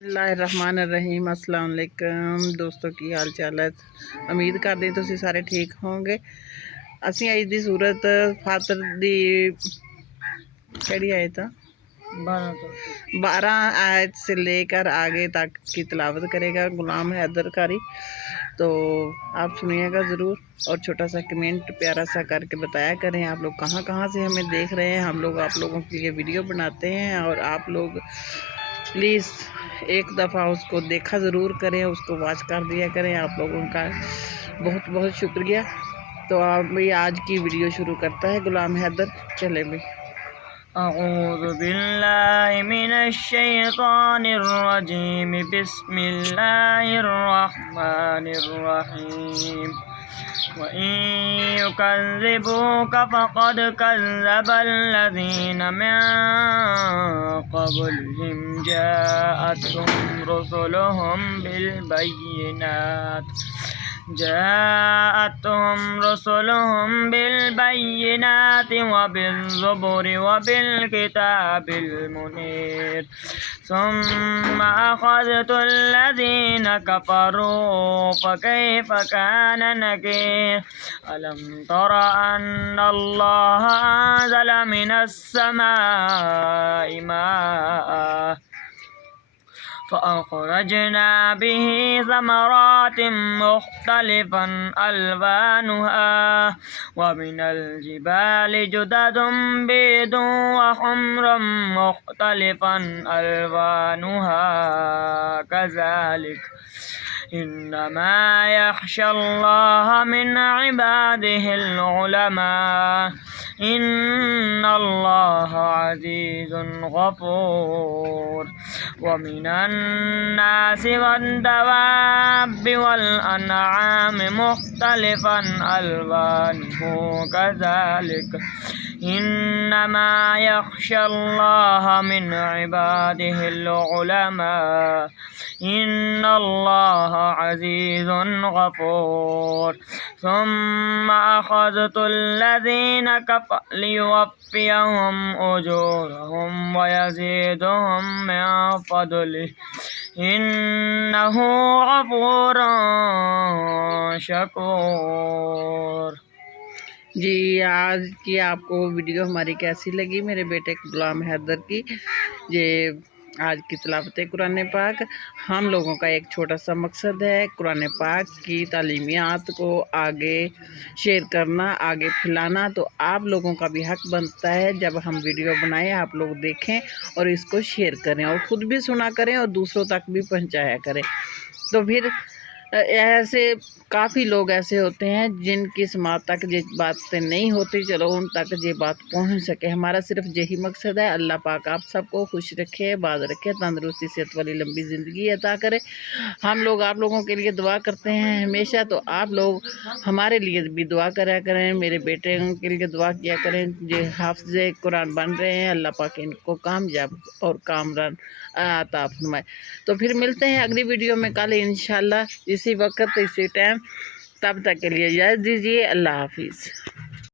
बिस्मिल्लाहिर्रहमानिर्रहीम। अस्सलाम वालेकुम दोस्तों, की हाल चाल है। उम्मीद करते हैं तुसीं सारे ठीक होंगे। असी अज दी सूरत फातर दी केड़ी आयत 12 आयत से लेकर आगे तक की तिलावत करेगा गुलाम हैदर कारी। तो आप सुनिएगा ज़रूर और छोटा सा कमेंट प्यारा सा करके बताया करें आप लोग कहाँ कहाँ से हमें देख रहे हैं। हम लोग आप लोगों के लिए वीडियो बनाते हैं और आप लोग प्लीज़ एक दफ़ा उसको देखा ज़रूर करें, उसको वॉच कर दिया करें। आप लोगों का बहुत बहुत शुक्रिया। तो आप भी आज की वीडियो शुरू करता है गुलाम हैदर। चले भी। अऊज़ु बिल्लाहि मिनश शैतानिर रजीम। बिस्मिल्लाहिर रहमानिर रहीम। व इन युकज़्ज़िबूका फ़क़द कज़्ज़बल लज़ीना मिन क़ब्लिहिम जाअतहुम रुसुलुहुम बिलबय्यिनात व बिज़्ज़ुबुर व बिलकिताबिल मुनीर। सुम्मा अख़ज़्तुल्लज़ीना कफ़रू फ़कैफ़ कान नकीर। अलम तर अन्नल्लाह अंज़ल मिनस समाइ माअ फ़अख़रजना बिही समरातिम मुख़्तलिफ़न अल्वानुहा व मिनल जिबालि जुददुम बीदुन व हुम्रुम मुख़्तलिफ़न अल्वानुहा कज़ालिक इन्नमा यख़शल्लाह मिन इबादिहिल उलमा। इन्नल्लाह अज़ीज़ुन गफ़ूर। व मिनन नासि वद्दवाब्बि वल अनआमि मुख़्तलिफ़न अल्वानुहु कज़ालिक इन्नमा यख़शल्लाह मिन इबादिहिल उलमा। इन्नल्लाह अज़ीज़ुन गफ़ूर। सुम्मा अख़ज़्तुल्लज़ीना कफ़रू लियुवफ़्फ़ियहुम उजूरहुम व यज़ीदहुम मिन फ़द्लिहि इन्नहु गफ़ूरुन शकूर। जी, आज की आपको वीडियो हमारी कैसी लगी मेरे बेटे गुलाम हैदर की। ये आज की तिलावत कुरान पाक। हम लोगों का एक छोटा सा मकसद है कुरान पाक की तालीमियात को आगे शेयर करना, आगे फैलाना। तो आप लोगों का भी हक बनता है जब हम वीडियो बनाएं आप लोग देखें और इसको शेयर करें और ख़ुद भी सुना करें और दूसरों तक भी पहुंचाया करें। तो फिर ऐसे काफ़ी लोग ऐसे होते हैं जिनकी समाज तक ये बातें नहीं होती, चलो उन तक ये बात पहुंच सके। हमारा सिर्फ यही मकसद है। अल्लाह पाक आप सबको खुश रखे, बात रखे, तंदुरुस्ती सेहत वाली लंबी ज़िंदगी अता करे। हम लोग आप लोगों के लिए दुआ करते हैं हमेशा, तो आप लोग हमारे लिए भी दुआ करा करें, मेरे बेटे के लिए दुआ किया करें। जो हाफ़िज़ कुरान बन रहे हैं अल्लाह पाक इनको कामयाब और कामरान अता फरमाए। तो फिर मिलते हैं अगली वीडियो में कल इंशाल्लाह इसी वक्त इसी टाइम। तब तक के लिए इजाज़त दीजिए। अल्लाह हाफिज़।